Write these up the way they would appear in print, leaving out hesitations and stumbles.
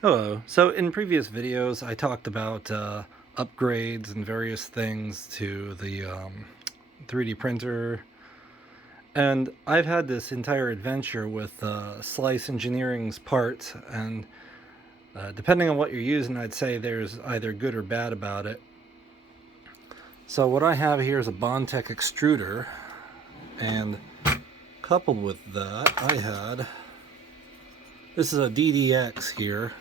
Hello. So in previous videos, I talked about upgrades and various things to the 3D printer, and I've had this entire adventure with Slice Engineering's parts, and depending on what you're using, I'd say there's either good or bad about it. So what I have here is a bondtech extruder, and coupled with that, this is a DDX here,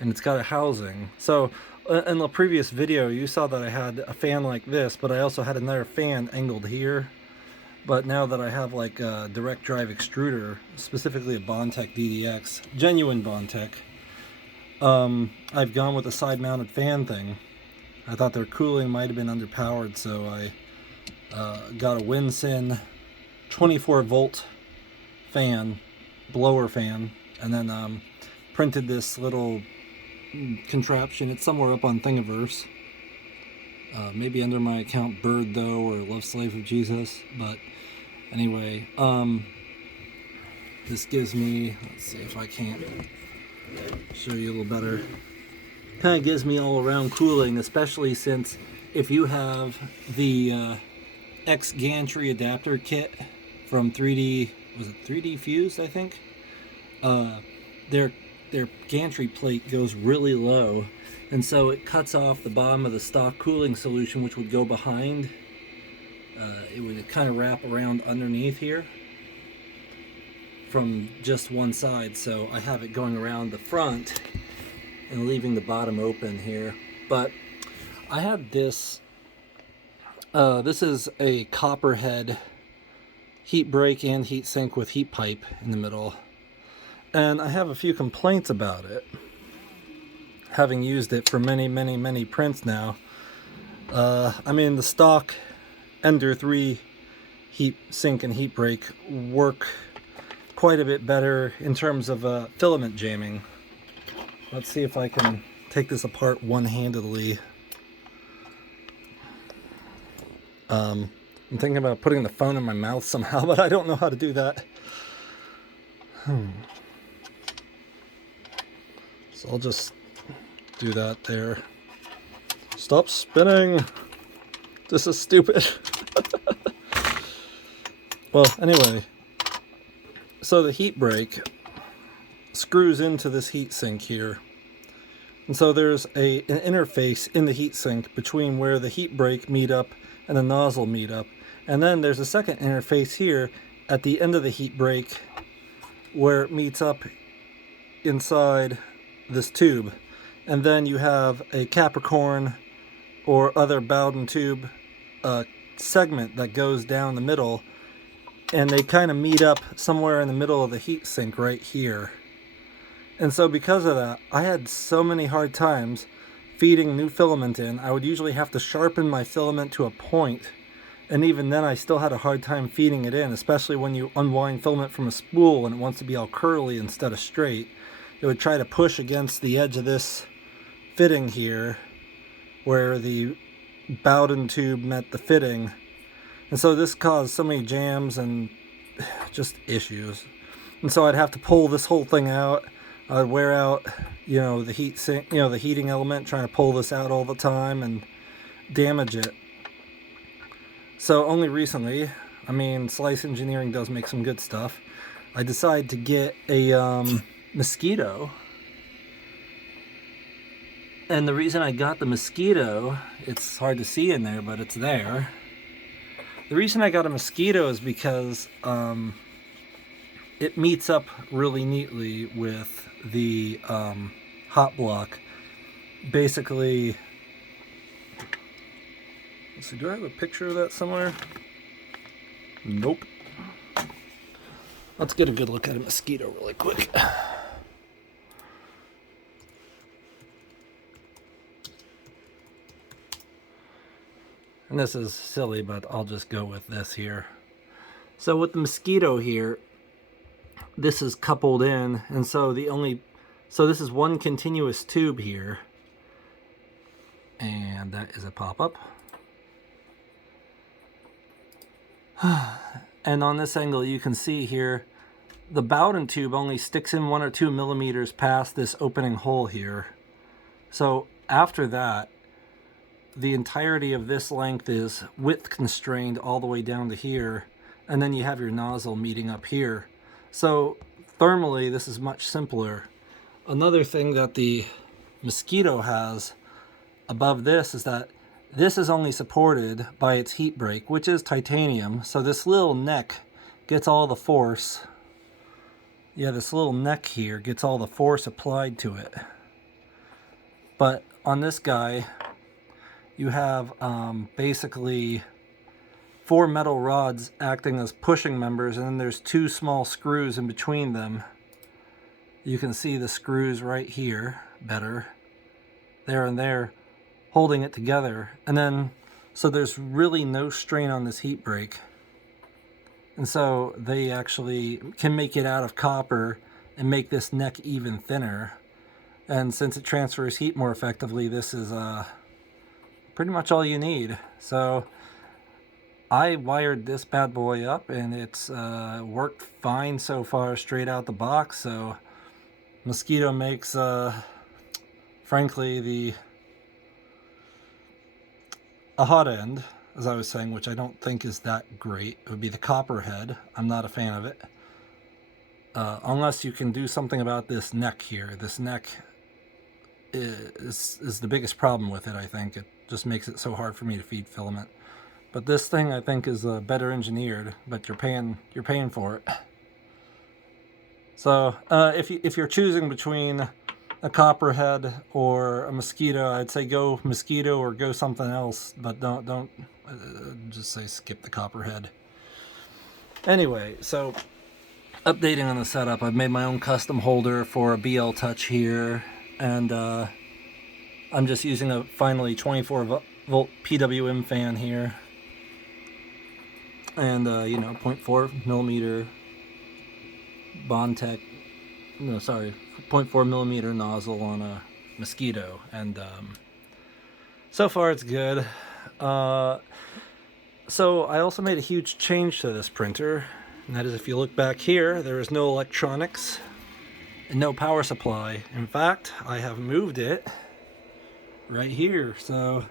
and it's got a housing. So in the previous video you saw that I had a fan like this, but I also had another fan angled here. But now that I have like a direct drive extruder, specifically a bondtech DDX, genuine bondtech, I've gone with a side mounted fan thing. I thought their cooling might have been underpowered, so I got a Winsin 24 volt fan, blower fan, and then printed this little contraption. It's somewhere up on Thingiverse. Maybe under my account Bird though, or Love Slave of Jesus. But anyway, this gives me, let's see if I can't show you a little better. Kind of gives me all around cooling, especially since if you have the X gantry adapter kit from 3D, was it 3D Fused, I think? Their gantry plate goes really low, and so it cuts off the bottom of the stock cooling solution, which would go behind. It would kind of wrap around underneath here from just one side, so I have it going around the front and leaving the bottom open here. But I had this, this is a copperhead heat break and heat sink with heat pipe in the middle. And I have a few complaints about it, having used it for many prints now. I mean, the stock Ender 3 heat sink and heat break work quite a bit better in terms of filament jamming. Let's see if I can take this apart one-handedly. I'm thinking about putting the phone in my mouth somehow, but I don't know how to do that. So I'll just do that there. Stop spinning! This is stupid. Well, anyway, so the heat break screws into this heat sink here. And so there's an interface in the heat sink between where the heat break meet up and the nozzle meet up. And then there's a second interface here at the end of the heat break where it meets up inside this tube. And then you have a Capricorn or other Bowden tube segment that goes down the middle, and they kind of meet up somewhere in the middle of the heat sink right here. And so because of that, I had so many hard times feeding new filament in. I would usually have to sharpen my filament to a point, and even then I still had a hard time feeding it in, especially when you unwind filament from a spool and it wants to be all curly instead of straight. It would try to push against the edge of this fitting here where the Bowden tube met the fitting. And so this caused so many jams and just issues. And so I'd have to pull this whole thing out. I'd wear out, the heat sink, the heating element, trying to pull this out all the time and damage it. So only recently, I mean, Slice Engineering does make some good stuff. I decided to get a mosquito. And the reason I got the mosquito, it's hard to see in there, but it's there. The reason I got a mosquito is because it meets up really neatly with the hot block. Basically, let's see, do I have a picture of that somewhere? Nope. Let's get a good look at a mosquito really quick. And this is silly, but I'll just go with this here. So with the mosquito here, this is coupled in, and so this is one continuous tube here, and that is a pop-up. And on this angle you can see here the Bowden tube only sticks in 1 or 2 millimeters past this opening hole here. So after that, the entirety of this length is width constrained all the way down to here, and then you have your nozzle meeting up here. So thermally, this is much simpler. Another thing that the Mosquito has above this is that this is only supported by its heat break, which is titanium. So this little neck gets all the force. Yeah, this little neck here gets all the force applied to it. But on this guy, you have basically 4 metal rods acting as pushing members, and then there's 2 small screws in between them. You can see the screws right here better, there and there, holding it together. And then, so there's really no strain on this heat break. And so they actually can make it out of copper and make this neck even thinner. And since it transfers heat more effectively, this is pretty much all you need. So I wired this bad boy up, and it's worked fine so far straight out the box. So Mosquito makes, frankly, a hot end, as I was saying, which I don't think is that great. It would be the copperhead. I'm not a fan of it. Unless you can do something about this neck here. This neck is the biggest problem with it, I think. It just makes it so hard for me to feed filament. But this thing, I think, is better engineered, but you're paying for it. So if you're choosing between a copperhead or a Mosquito, I'd say go Mosquito or go something else, but don't just say skip the copperhead. Anyway, so updating on the setup, I've made my own custom holder for a bltouch here, and I'm just using a finally 24-volt PWM fan here, and you know, 0.4 millimeter bondtech, no, sorry, 0.4 millimeter nozzle on a Mosquito, and so far it's good. So I also made a huge change to this printer, and that is, if you look back here, there is no electronics and no power supply. In fact, I have moved it right here. So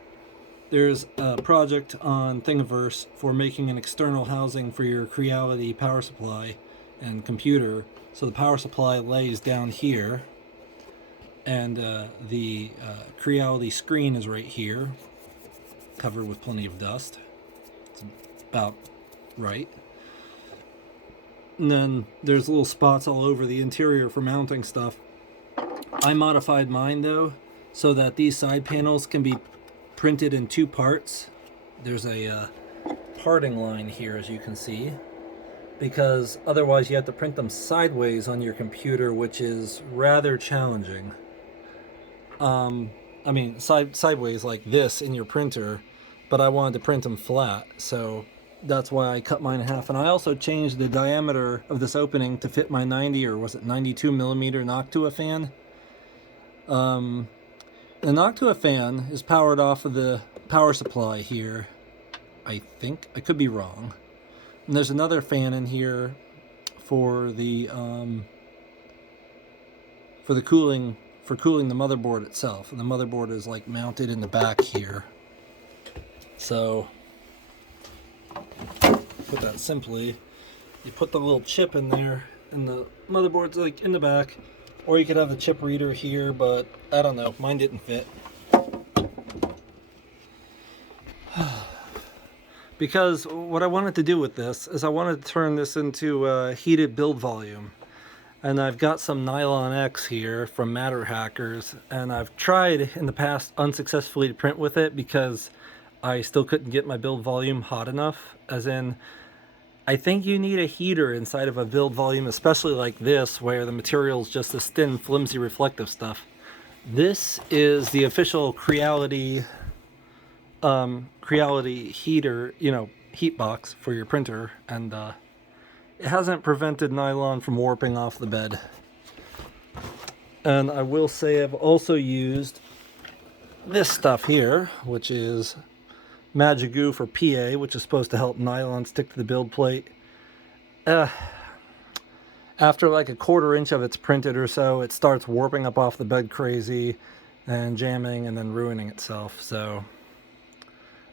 there's a project on Thingiverse for making an external housing for your Creality power supply and computer. So the power supply lays down here, and the Creality screen is right here, covered with plenty of dust. It's about right. And then there's little spots all over the interior for mounting stuff. I modified mine though, so that these side panels can be printed in 2 parts. There's a parting line here, as you can see, because otherwise you have to print them sideways on your computer, which is rather challenging. I mean, sideways like this in your printer, but I wanted to print them flat, so that's why I cut mine in half. And I also changed the diameter of this opening to fit my 90, or was it 92 millimeter Noctua fan. The Noctua fan is powered off of the power supply here, I think. I could be wrong. And there's another fan in here for the cooling the motherboard itself. And the motherboard is like mounted in the back here. So, put that simply, you put the little chip in there, and the motherboard's like in the back. Or you could have the chip reader here, but I don't know, mine didn't fit. Because what I wanted to do with this is I wanted to turn this into a heated build volume. And I've got some Nylon X here from Matter Hackers, and I've tried in the past unsuccessfully to print with it because I still couldn't get my build volume hot enough. As in, I think you need a heater inside of a build volume, especially like this, where the material is just this thin, flimsy, reflective stuff. This is the official Creality heater, you know, heat box for your printer, and it hasn't prevented nylon from warping off the bed. And I will say I've also used this stuff here, which is Magic Goo for PA, which is supposed to help nylon stick to the build plate. And after like a 1/4 inch of it's printed or so, it starts warping up off the bed crazy and jamming and then ruining itself. So,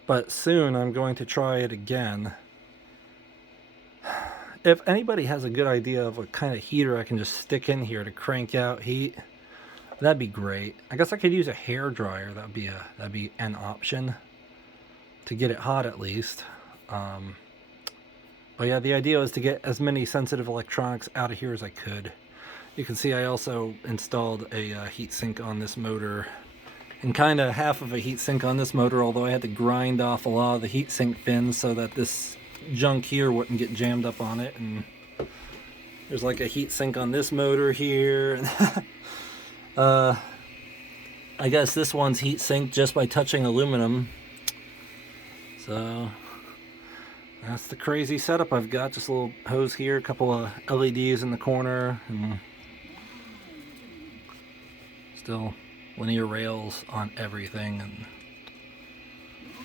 but soon I'm going to try it again. If anybody has a good idea of what kind of heater I can just stick in here to crank out heat, that'd be great. I guess I could use a hair dryer. That'd be an option to get it hot at least. But yeah, the idea was to get as many sensitive electronics out of here as I could. You can see I also installed a heatsink on this motor, and kind of half of a heatsink on this motor, although I had to grind off a lot of the heatsink fins so that this junk here wouldn't get jammed up on it. And there's like a heatsink on this motor here. I guess this one's heatsink just by touching aluminum. So that's the crazy setup I've got. Just a little hose here, a couple of LEDs in the corner, and still linear rails on everything, and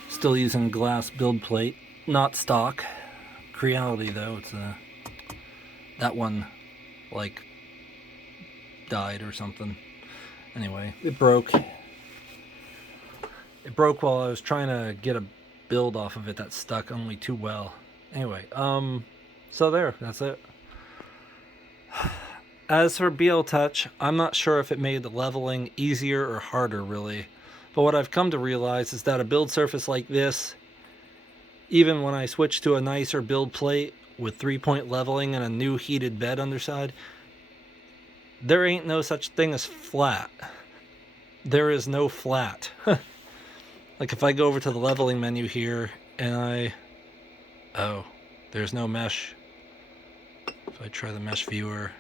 still using glass build plate, not stock. Creality though, it's that one like died or something. Anyway, it broke. It broke while I was trying to get a build off of it that stuck only too well. Anyway, so there, that's it. As for bltouch, I'm not sure if it made the leveling easier or harder really, but what I've come to realize is that a build surface like this, even when I switch to a nicer build plate with 3-point leveling and a new heated bed underside, there ain't no such thing as flat. There is no flat. Like if I go over to the leveling menu here and oh, there's no mesh. If I try the mesh viewer,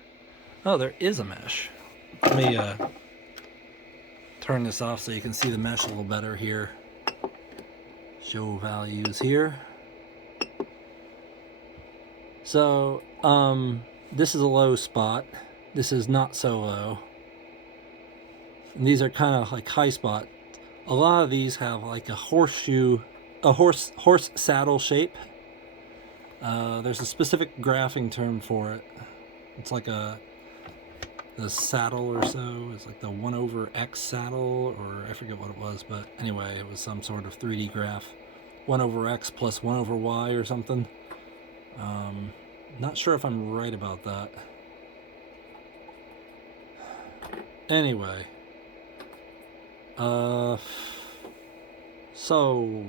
oh, there is a mesh. Let me turn this off so you can see the mesh a little better here. Show values here. So, this is a low spot. This is not so low. And these are kind of like high spot. A lot of these have like a horseshoe, a horse saddle shape. There's a specific graphing term for it. It's like the saddle or so. It's like the 1/x saddle, or I forget what it was, but anyway, it was some sort of 3D graph. 1/x plus 1/y or something. Not sure if I'm right about that. Anyway. So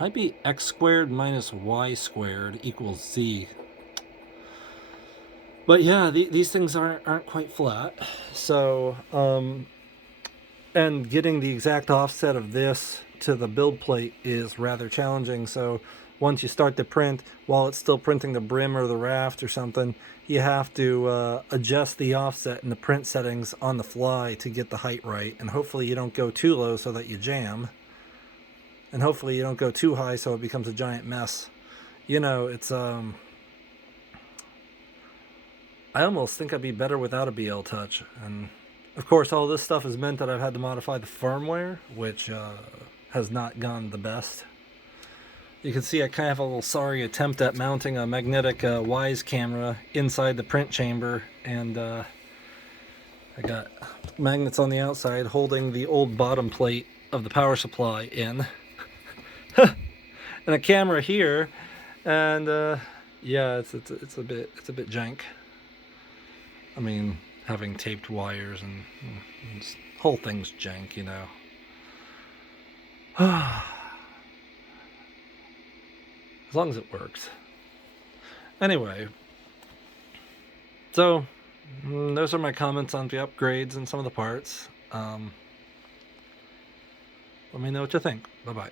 might be x squared minus y squared equals z. But yeah, these things aren't quite flat. So and getting the exact offset of this to the build plate is rather challenging. So once you start to print, while it's still printing the brim or the raft or something, you have to adjust the offset in the print settings on the fly to get the height right. And hopefully you don't go too low so that you jam. And hopefully you don't go too high so it becomes a giant mess. You know, it's I almost think I'd be better without a bltouch. And of course all this stuff has meant that I've had to modify the firmware, which has not gone the best. You can see I kind of have a little sorry attempt at mounting a magnetic Wise camera inside the print chamber, and I got magnets on the outside holding the old bottom plate of the power supply in, and a camera here, and yeah, it's a bit jank. I mean, having taped wires and this whole thing's jank, you know. As long as it works. Anyway, so those are my comments on the upgrades and some of the parts. Let me know what you think. Bye-bye.